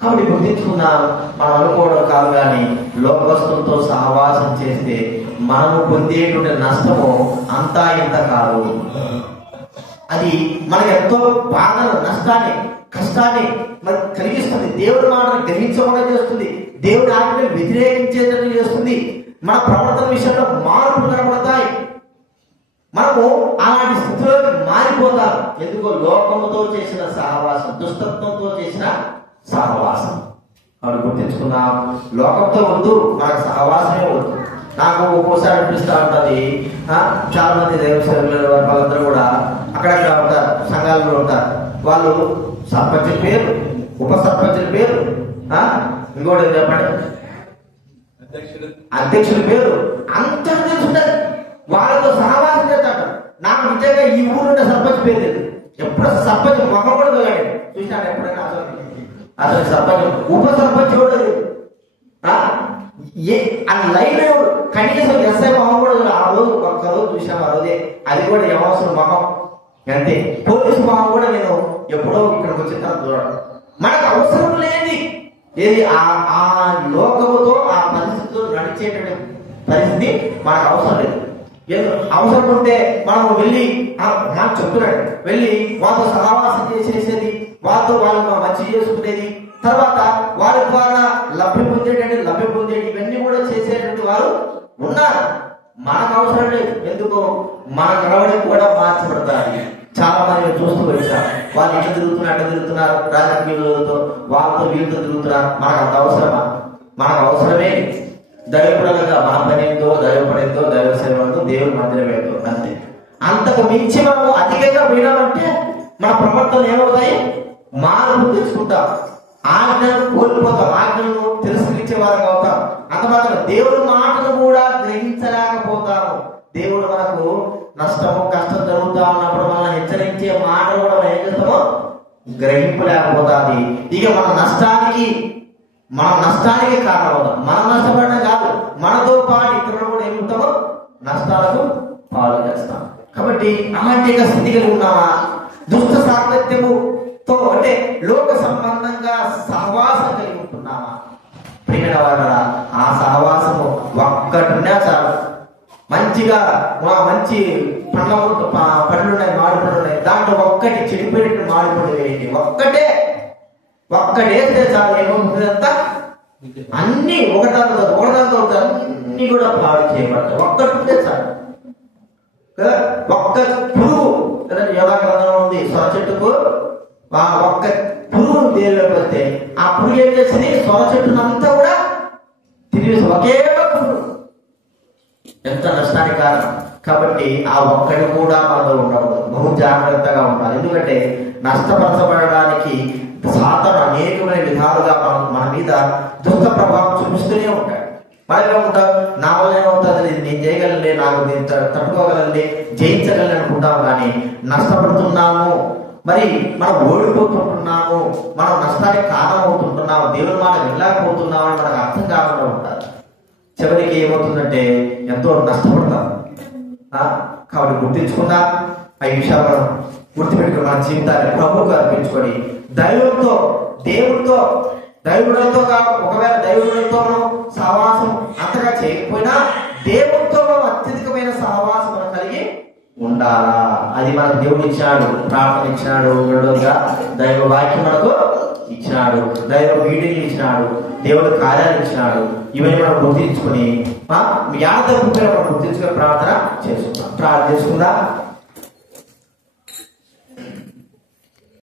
కాబట్టి గుర్తించుకున్నాం, మనం అనుకోవడం కాదు. కానీ లోకస్తులతో సహవాసం చేస్తే మనము పొందేటువంటి నష్టము అంతా ఇంత కాదు. అది మనకు ఎంతో బాధను, నష్టాన్ని, కష్టాన్ని మరి కలిగిస్తుంది. దేవుడి మాటను గ్రహించకుండా చేస్తుంది. దేవుడి ఆజ్ఞను వ్యతిరేకించేటట్టు చేస్తుంది. మన ప్రవర్తన విషయంలో మార్పులు కనబడతాయి. మనము అలాంటి స్థితిలో మారిపోతాం. ఎందుకో లోకముతో చేసిన సహవాసం, దుష్టత్వంతో చేసిన సహవాసం. వాడు గుర్తించుకున్నాం, లోకంతో వద్దు, మనకు సహవాసమే వద్దు. నాకు ఒక్కోసారి అనిపిస్తూ ఉంటుంది, చాలా మంది దైవ సేవకులు వాళ్ళందరూ కూడా అక్కడక్కడ ఉంటారు, సంఘాలలో ఉంటారు. వాళ్ళు సర్పంచుల పేరు, ఉప సర్పంచుల పేరు, ఇంకోటి చెప్పండి, అధ్యక్షుల పేరు అంతా తెలుసుంటది. వాళ్ళతో సహవాసం చేస్తాడు. నాకు నిజంగా ఈ ఊరుంటే సర్పంచ్ పేరు లేదు. ఎప్పుడు సర్పంచ్ మొహం కూడా వెళ్ళాడు. చూసినాడు ఎప్పుడైనా? అసలు సర్పంచ్, ఉప సర్పంచ్ కూడా లేదు. ఆ లైన్ కనీసం ఎస్ఐ మొహం కూడా ఆ రోజు ఒక్కరోజు చూసాము. ఆ రోజే, అది కూడా ఎవసరం మొహం అంతే. పోలీసు మొహం కూడా నేను ఎప్పుడో ఇక్కడికి వచ్చిన తర్వాత చూడడం. మనకు అవసరం లేని ఏది ఆ లోకముతో, ఆ పరిస్థితితో నడిచేటువంటి పరిస్థితి మనకు అవసరం లేదు. అవసరం ఉంటే మనం వెళ్ళి నాకు చెప్తున్నాడు, వెళ్ళి వాళ్ళతో సహవాసం చేసేది, వాళ్ళతో వాళ్ళని మంచి చేసుకునేది, తర్వాత వాళ్ళ ద్వారా లబ్ధి పొందేది, ఇవన్నీ కూడా చేసేటువంటి వారు ఉన్నారు. మనకు అవసరం లేదు. ఎందుకు? మన నడవడి కూడా మార్చబడతారు. చాలా మంది చూస్తూ వచ్చారు, వాళ్ళు ఇట్లా తిరుగుతున్నారు, రాజకీయాలతో వాళ్ళతో వీళ్ళతో తిరుగుతున్నారు. మనకు అంత అవసరమా? మనకు అవసరమే దైవపడంగా మన పని ఏందో, దైవపడేందో, దైవ సేవ ఏందో, దేవుని మందిరం ఏందో, అంతే. అంతకు మించి మనము అధికంగా వినామంటే మన ప్రవర్తన ఏమవుతాయి? మార్పు తెచ్చుకుంటాం, ఆజ్ఞను కోల్పోతాం, ఆజ్ఞను తిరస్కరించే వారంగా అవుతాం. అంత మాత్రం దేవుడి మాటను కూడా గ్రహించలేకపోతాము. దేవుడు మనకు నష్టము, కష్టం జరుగుతా ఉన్నప్పుడు మనం హెచ్చరించే మాటలు కూడా ఏం చేస్తామో గ్రహింపలేకపోతుంది. ఇక మన నష్టానికి కారణమవుతాం. మనం నష్టపడడం కాదు, మనతో పాటు ఇతరులు కూడా ఏమిటామో నష్టాలకు పాలు చేస్తాం. కాబట్టి అలాంటి స్థితి కలిగి ఉన్నామా? దుష్ట సాంగత్యముతో అంటే లోక సంబంధంగా సహవాసం కలిగి ఉంటున్నామా? ప్రియమైన వారా, ఆ సహవాసము ఒక్కటిన్నా చాలు. మంచిగా మంచి పండ్లు ఉన్నాయి, మామిడి పండ్లు ఉన్నాయి, దాంట్లో ఒక్కటి చెడిపోయినట్టు మామిడి పండు వేయండి, ఒక్కటేస్తే చాలు. ఏమవుతుంది? అంతా అన్ని ఒకదానితో అన్ని కూడా పాడు చేయబడతాయి. ఒక్కటి ఉంటే చాలు కదా. ఒక్క పురుగు కదా, యోగా గ్రంథంలో ఉంది, సొర చెట్టుకు ఒక్క పురుగు దేనిలోకి వస్తే ఆ పురుగు ఏం చేసింది, సొర చెట్టునంతా కూడా తిరిగి ఒకే పురుగు, ఎంత నష్టానికి కారణం. కాబట్టి ఆ ఒక్కడి కూడా మనలో ఉండకూడదు, బహు జాగ్రత్తగా ఉండాలి. ఎందుకంటే నష్టపరచబడడానికి సాతాను అనేకమైన విధాలుగా మన మీద దుష్ట ప్రభావం చూపిస్తూనే ఉంటాడు. మనం ఏమనుకుంటాం, నా వల్ల ఏమవుతుంది, నేను చేయగలండి, నాకు నేను తట్టుకోగలండి, జయించగలను అనుకుంటాం. కానీ నష్టపడుతున్నాము, మరి మనం ఓడిపోతుంటున్నాము, మనం నష్టానికి కారణం అవుతుంటున్నాము, దేవుని మాట వెళ్ళకపోతున్నాము అని మనకు అర్థం కాకుండా ఉంటారు. చివరికి ఏమవుతుందంటే ఎంతో నష్టపడతాం. కాబట్టి గుర్తించుకున్నా ఆ విషయాలు మనం గుర్తుపెట్టుకుని మన జీవితాన్ని ప్రభువుకు అర్పించుకొని దైవంతో, దేవుడితో, దైవుడితో ఒకవేళ దైవుడితో సహవాసం అంతగా చేయకపోయినా దేవుడితో అత్యధికమైన సహవాసం మనం కలిగి ఉండాలా. అది మనకు దేవుడు ఇచ్చినాడు, ప్రార్థన ఇచ్చినాడు, రెండోగా దైవ వాక్యం మనకు ఇచ్చినాడు, దైవ మీటింగ్లు ఇచ్చినాడు, దేవుడు కార్యాలు ఇచ్చినాడు. ఇవన్నీ మనం గుర్తించుకుని యాదవ్ మనం గుర్తించుకుని ప్రార్థన చేసుకుందాం.